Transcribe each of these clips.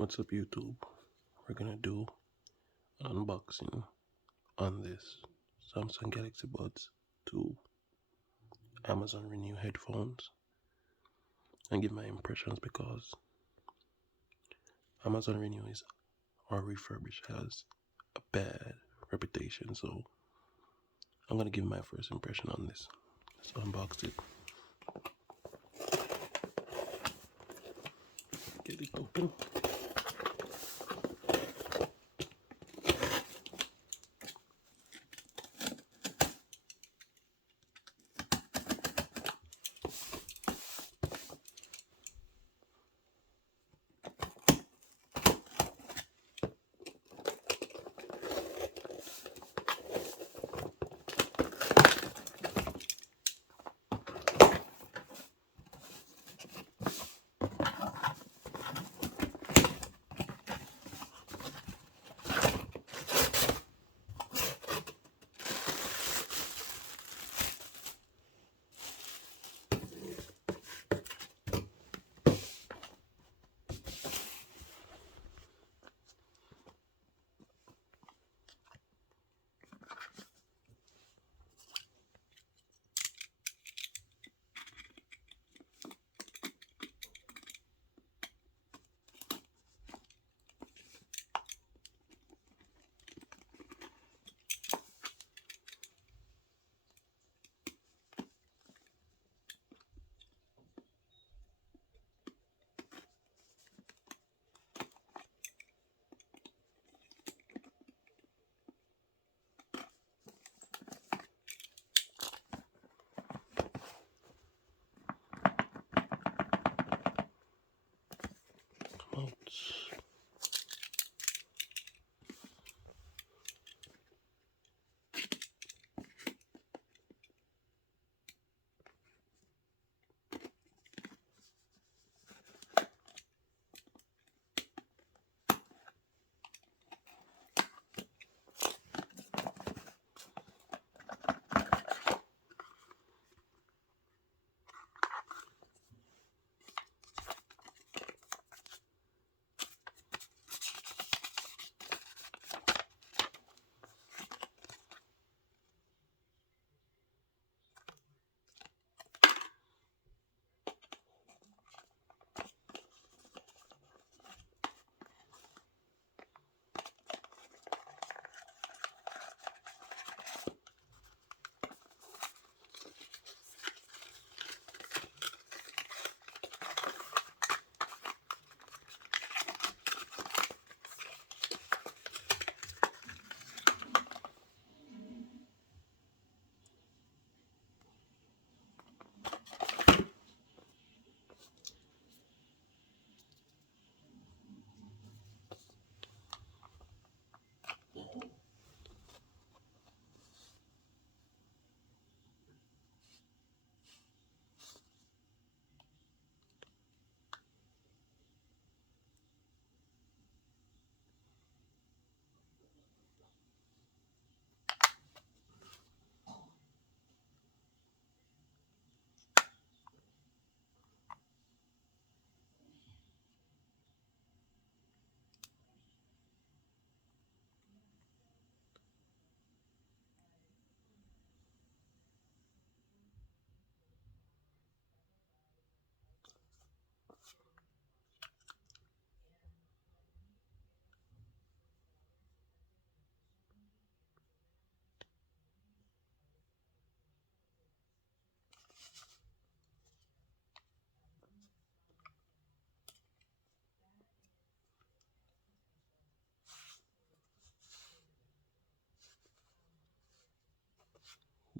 What's up, YouTube? We're gonna do an unboxing on this Samsung Galaxy Buds 2 Amazon Renew headphones and give my impressions because Amazon Renew is or refurbished has a bad reputation, so I'm gonna give my first impression on this. Let's unbox it. Get it open. Out.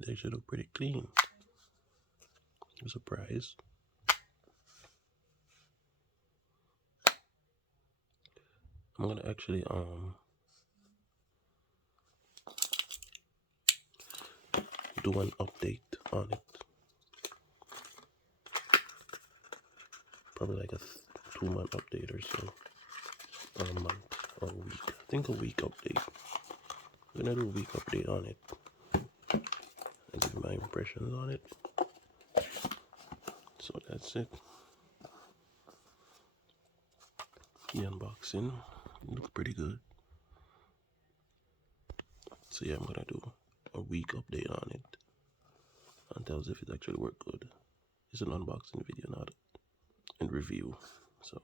They should look pretty clean. I'm surprised. I'm gonna actually do an update on it. Probably like a 2-month update or so. Or a month or a week. I think a week update. I'm gonna do a week update on it. And give my impressions on it. So that's it. the unboxing. It looks pretty good. So yeah, I'm gonna do a week update on it and tell us if it actually worked good. It's an unboxing video, not a review. So